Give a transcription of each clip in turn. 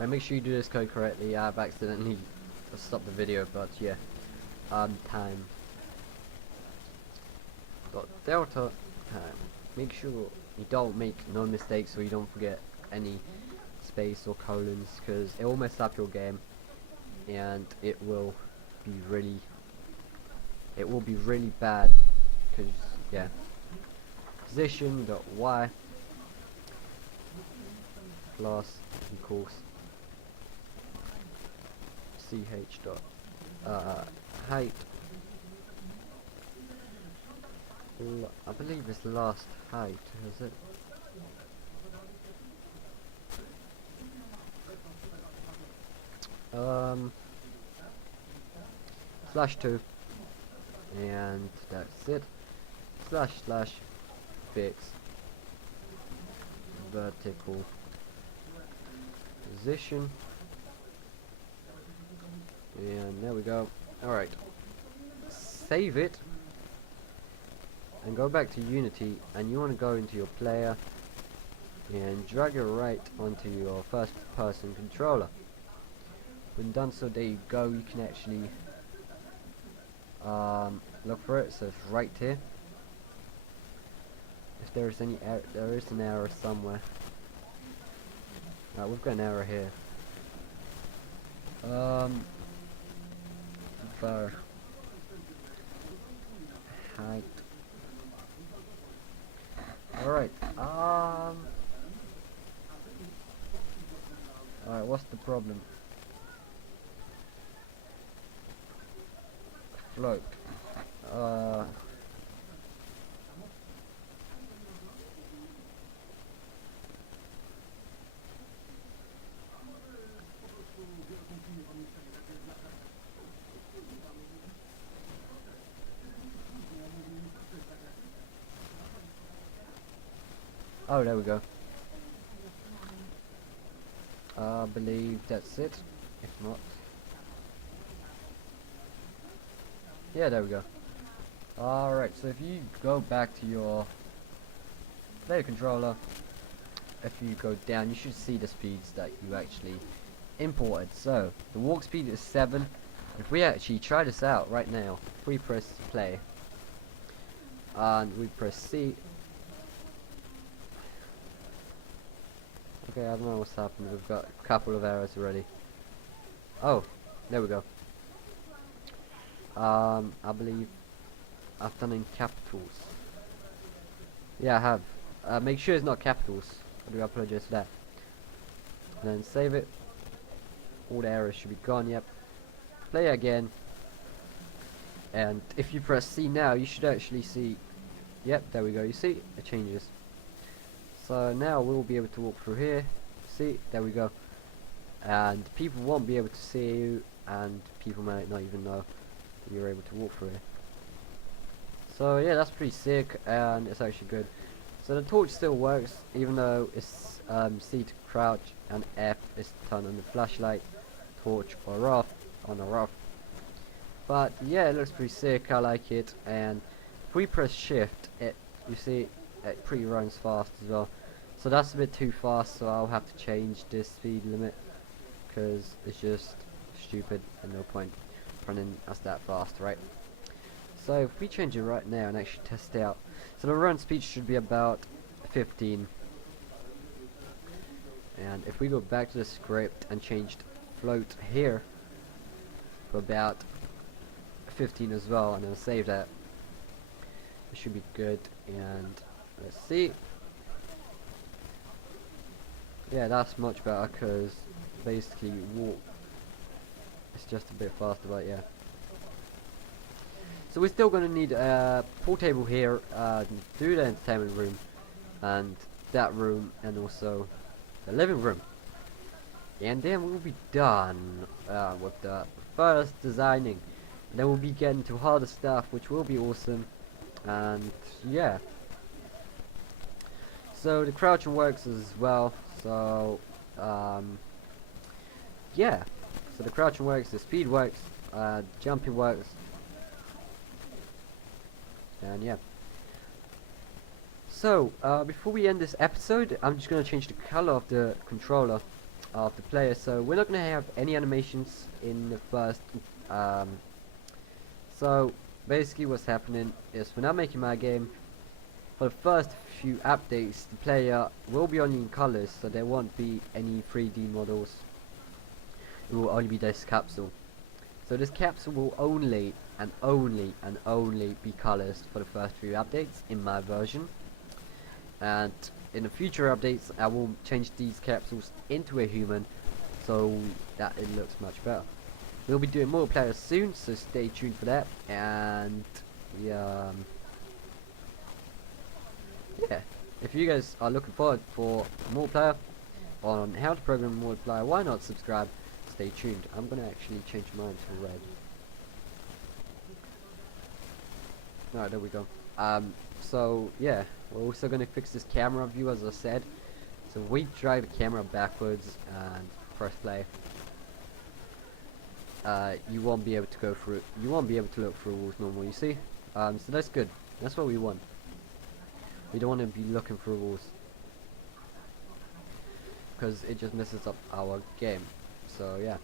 And make sure you do this code correctly. I've accidentally stopped the video, but yeah. Time dot delta time. Make sure you don't make no mistakes, so you don't forget any space or colons, because it will mess up your game, and it will be really bad. Because yeah, position dot y class equals ch dot height. I believe it's last height, is it? /2, and that's it. // fix vertical position, and there we go. Alright, save it and go back to Unity, and you want to go into your player and drag it right onto your first person controller. When done, so there you go, you can actually look for it, so it's right here. If there is any error, there is an error somewhere. We've got an error here. Var height. Alright, alright, what's the problem? Float. Oh, there we go. I believe that's it. If not, yeah, there we go. Alright, so if you go back to your player controller, if you go down, you should see the speeds that you actually imported. So the walk speed is 7. If we actually try this out right now, if we press play and we press C, okay, I don't know what's happened. We've got a couple of errors already. Oh, there we go. I believe I've done in capitals. Yeah, I have. Make sure it's not capitals. I do apologize for that. And then save it. All the errors should be gone. Yep. Play again. And if you press C now, you should actually see. Yep, there we go. You see, it changes. So now we'll be able to walk through here. See, there we go. And people won't be able to see you, and people might not even know that you're able to walk through here. So yeah, that's pretty sick, and it's actually good. So the torch still works, even though it's C to crouch and F is to turn on the flashlight, torch or off, on or off. But yeah, it looks pretty sick. I like it. And if we press shift, you see it pre-runs fast as well. So that's a bit too fast, so I'll have to change this speed limit, because it's just stupid and no point running us that fast, right? So if we change it right now and actually test it out, so the run speed should be about 15. And if we go back to the script and change float here for about 15 as well, and then save that, it should be good. And let's see. Yeah, that's much better, because basically walk, it's just a bit faster, but yeah. So we're still going to need a pool table here, do the entertainment room, and that room, and also the living room. And then we'll be done with the first designing. And then we'll be getting to harder stuff, which will be awesome. And yeah. So the crouching works as well. So yeah. So the crouching works, the speed works, jumping works. And yeah. So before we end this episode, I'm just going to change the color of the controller. of the player. So we're not going to have any animations in the first. So basically, what's happening is when I'm making my game, for the first few updates, the player will be only in colors, so there won't be any 3D models. It will only be this capsule. So this capsule will only and only be colors for the first few updates in my version. And in the future updates, I will change these capsules into a human, so that it looks much better. We'll be doing more players soon, so stay tuned for that. And yeah, if you guys are looking forward for more player on how to program multiplayer, why not subscribe? Stay tuned. I'm gonna actually change mine to red. Alright, there we go. So yeah, we're also gonna fix this camera view, as I said. So we drive the camera backwards and press play. You won't be able to go through. You won't be able to look through walls normal. You see? So that's good. That's what we want. We don't want to be looking through walls because it just messes up our game. So yeah.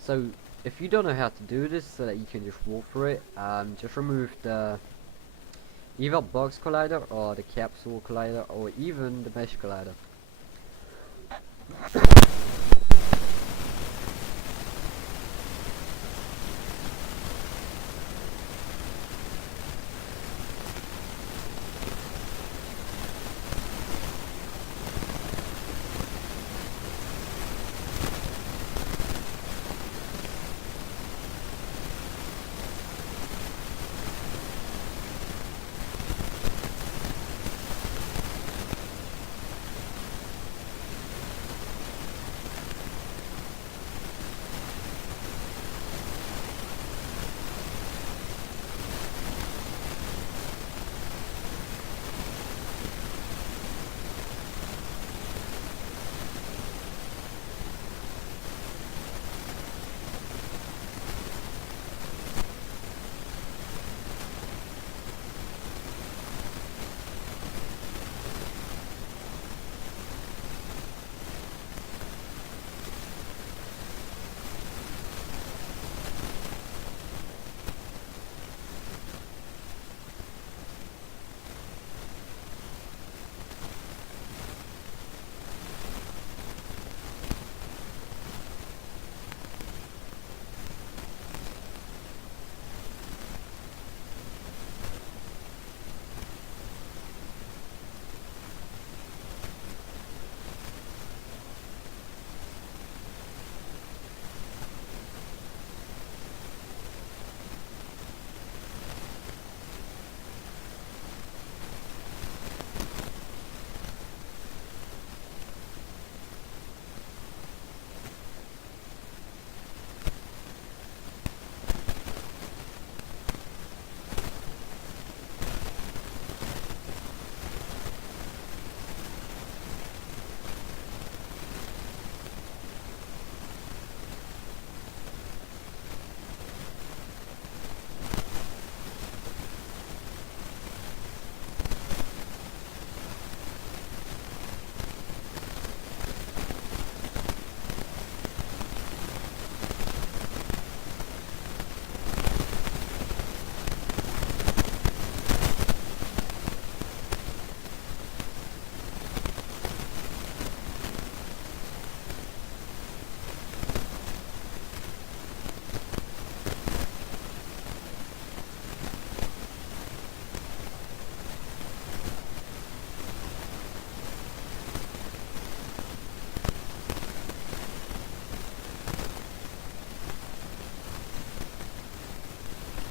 So if you don't know how to do this, so that you can just walk through it, just remove the either box collider or the capsule collider or even the mesh collider.